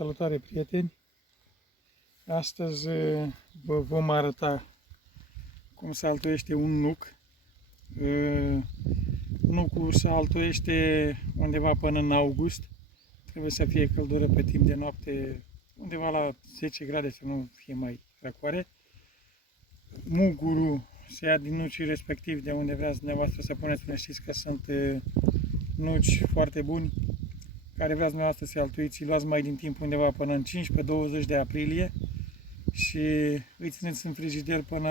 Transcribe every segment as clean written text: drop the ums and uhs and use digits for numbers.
Salutare, prieteni! Astăzi vă vom arăta cum se altoiește un nuc. Nucul se altoiește undeva până în august. Trebuie să fie căldură pe timp de noapte, undeva la 10 grade, să nu fie mai răcoare. Mugurul se ia din nucii respectiv, de unde vreați dumneavoastră să puneți, să știți că sunt nuci foarte buni, care vreați dumneavoastră să altuiți, luați mai din timp undeva până în 15-20 de aprilie și îi țineți în frigider până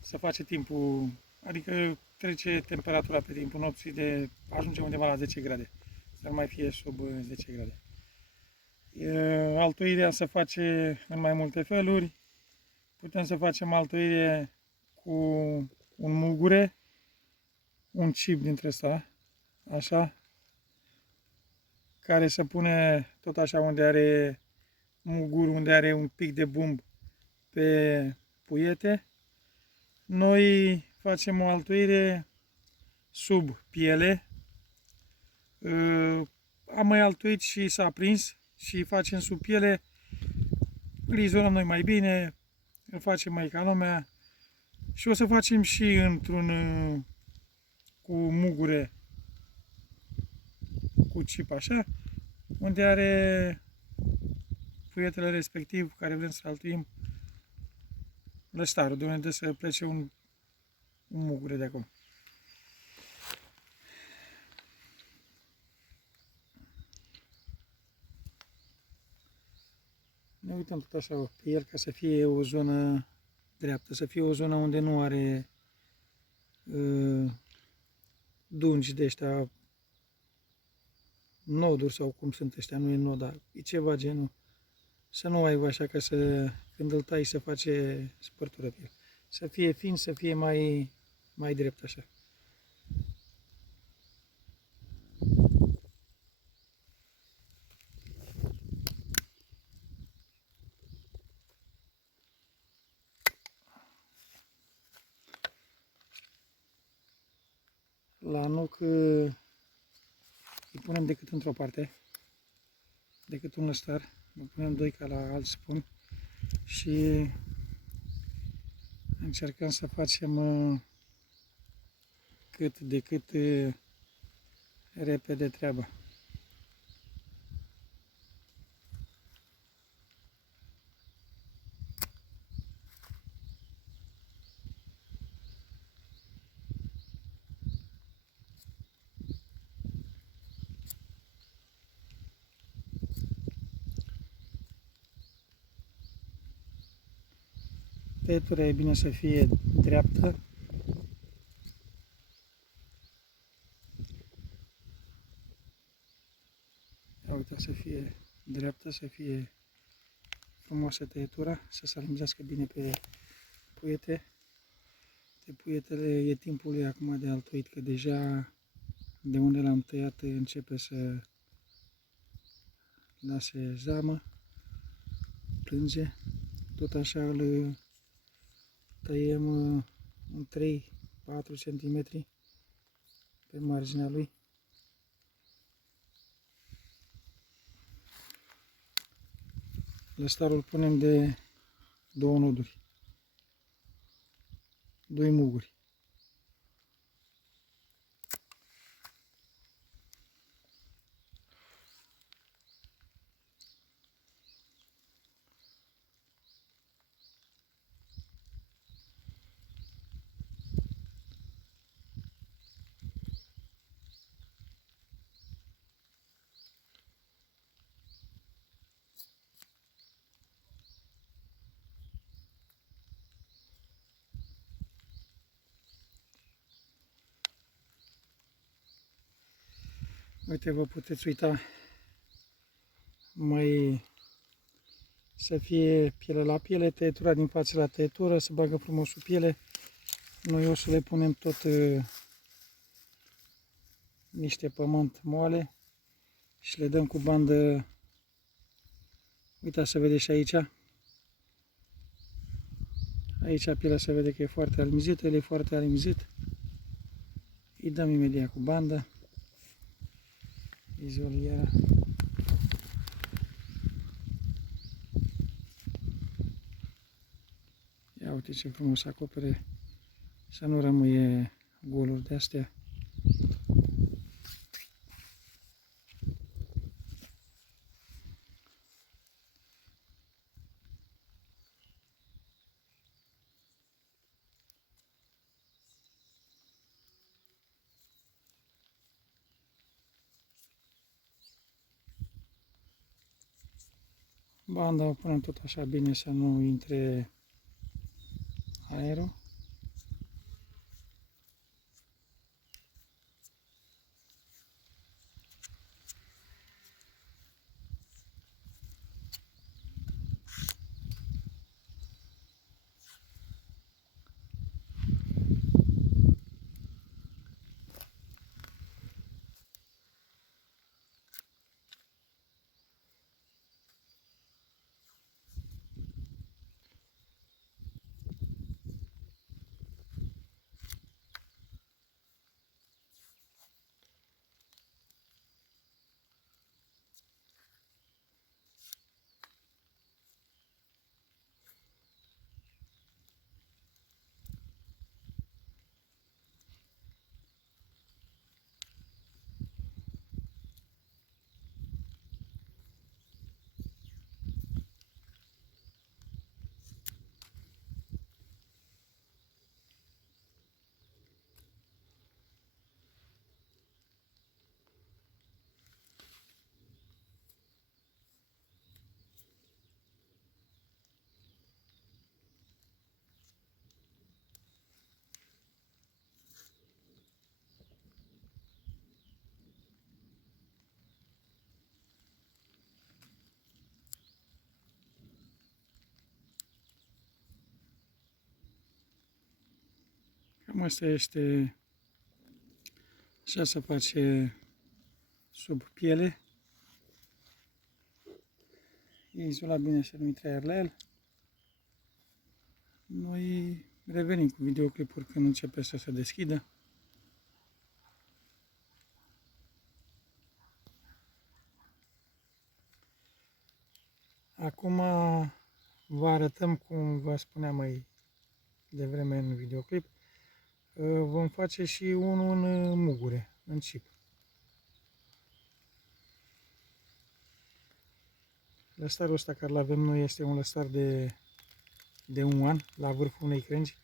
să face timpul, adică trece temperatura pe timpul nopții de ajunge undeva la 10 grade, să nu mai fie sub 10 grade. Altoirea se face în mai multe feluri. Putem să facem altoire cu un mugure, un cip dintre ăsta, așa, care se pune tot așa unde are mugur, unde are un pic de bumb pe puiete. Noi facem o altoire sub piele. Am mai altuit și s-a prins și facem sub piele. Îl izolăm noi mai bine, îl facem mai economia și o să facem și într-un cu mugure, cu cip așa, unde are puietele respectiv care vrem să altuim, lăstarul, de unde să plece un mugure de acum. Ne uităm tot așa pe el ca să fie o zonă dreaptă, să fie o zonă unde nu are dungi de ăștia, noduri sau cum sunt ăștia, nu e nod, dar e ceva genul. Să nu ai așa ca să, când îl tai, să face spărtură pe el. Să fie fin, să fie mai drept așa. La nuc îi punem decât într-o parte, decât un lăstar, îi punem doi ca la alt spun și încercăm să facem cât de cât repede treaba. Tăietura e bine să fie dreaptă. Ia uite, să fie dreaptă, să fie frumoasă tăietura, să se alungească bine pe puiete. De puietele e timpul lui acum de altuit, că deja de unde l-am tăiat începe să lase zamă, plânge. Tot așa îl tăiem în 3-4 cm pe marginea lui. Lăstarul punem de 2 noduri, 2 muguri. Uite, vă puteți uita mai să fie piele la piele, tăietura din față la tăietură, să bagă frumos sub piele. Noi o să le punem tot niște pământ moale și le dăm cu bandă. Uitați, să vede și aici. Aici pielea se vede că e foarte almizită, el e foarte almizit. Îi dăm imediat cu bandă. Izolierea. Uite ce frumos acopere, să nu rămâie goluri de astea. Banda o punem tot așa bine să nu intre aerul. Cam asta este, așa se face sub piele. E izolat bine să nu intre aer la el. Noi revenim cu videoclipuri când începe să se deschidă. Acum vă arătăm, cum vă spuneam mai devreme în videoclip, vom face și unul în mugure, în chip. Lăstarul ăsta care l-avem noi este un lăstar de 1 an, la vârful unei crengi.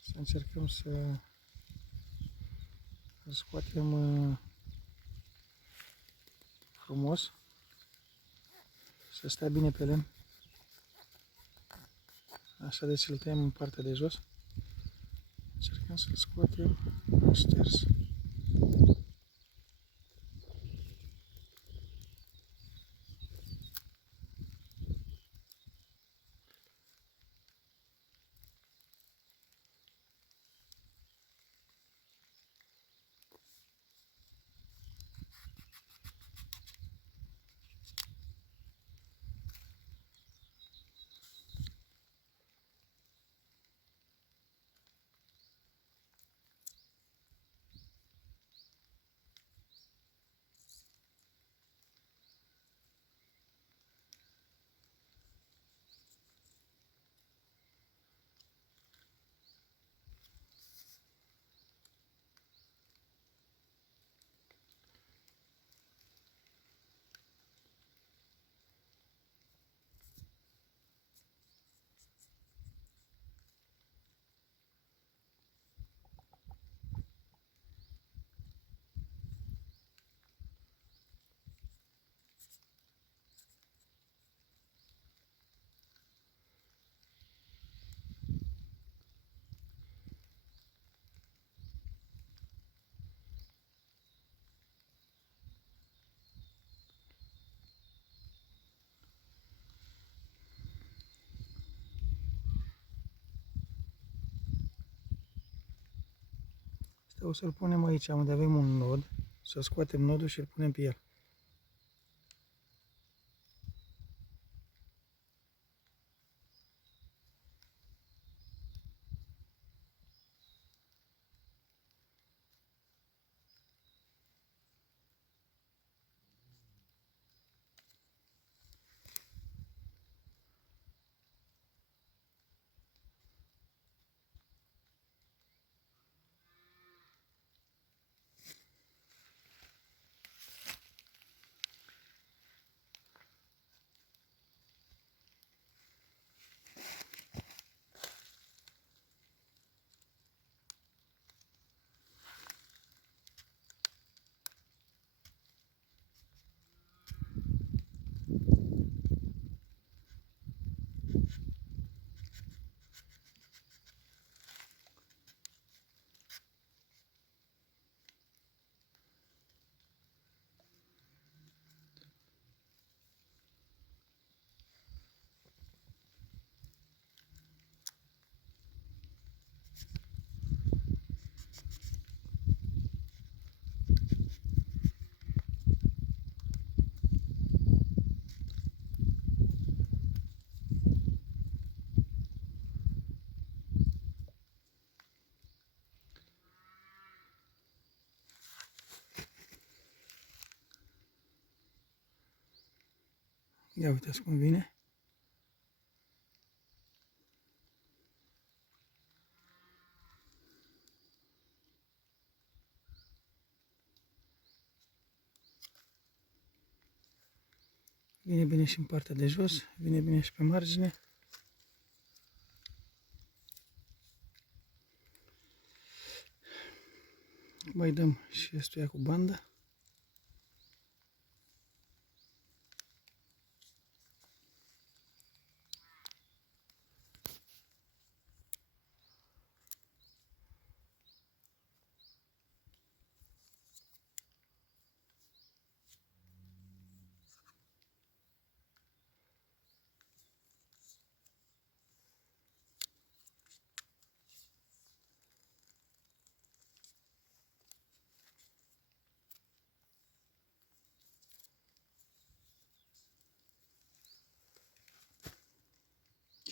Să încercăm să îl scoatem frumos, să stea bine pe lemn. Așa, deci îl tăiem în partea de jos. Încercăm să-l scoatem, am șters. O să-l punem aici unde avem un nod, să scoatem nodul și îl punem pe el. Ia uitați cum vine. Vine bine și în partea de jos, vine bine și pe margine. Mai dăm și ăstuia cu bandă.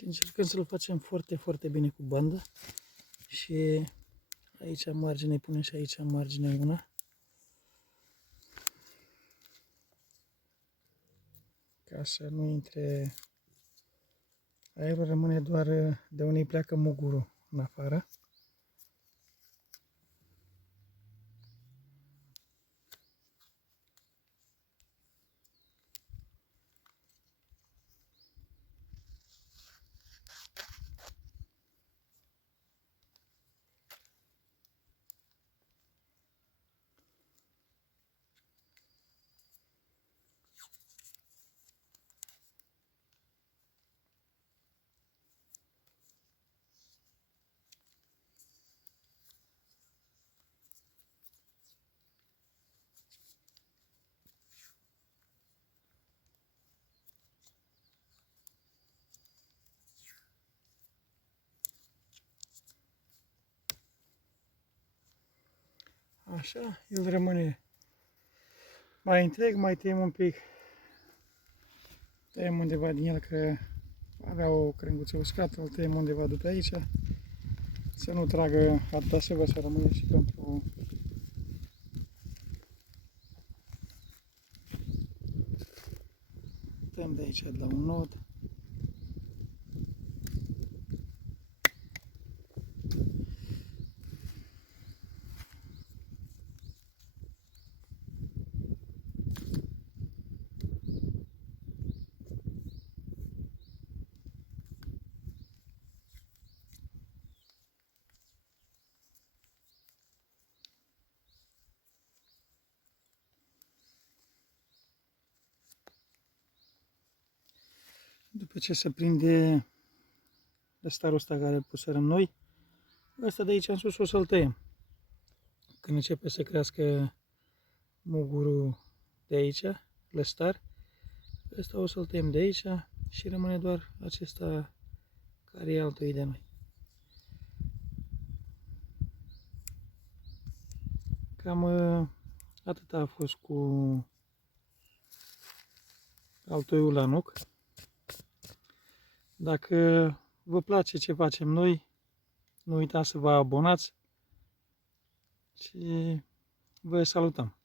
Și încercăm să-l facem foarte, foarte bine cu bandă. Și aici în margine punem și aici în margine una. Ca să nu intre aerul, rămâne doar de unde pleacă mugurul în afară. Așa, el rămâne mai întreg, mai tăiem un pic. Tăiem undeva din el că avea o crenguță uscată, îl tăiem undeva după aici. Să nu tragă atâta săvă, să rămâne și pentru tăiem de aici de la un nod. După ce se prinde lăstarul ăsta care îl pusărăm noi, ăsta de aici în sus o să-l tăiem. Când începe să crească mugurul de aici, lăstar, ăsta o să-l tăiem de aici și rămâne doar acesta care e altul de noi. Cam atât a fost cu altoiul la nuc. Dacă vă place ce facem noi, nu uitați să vă abonați și vă salutăm!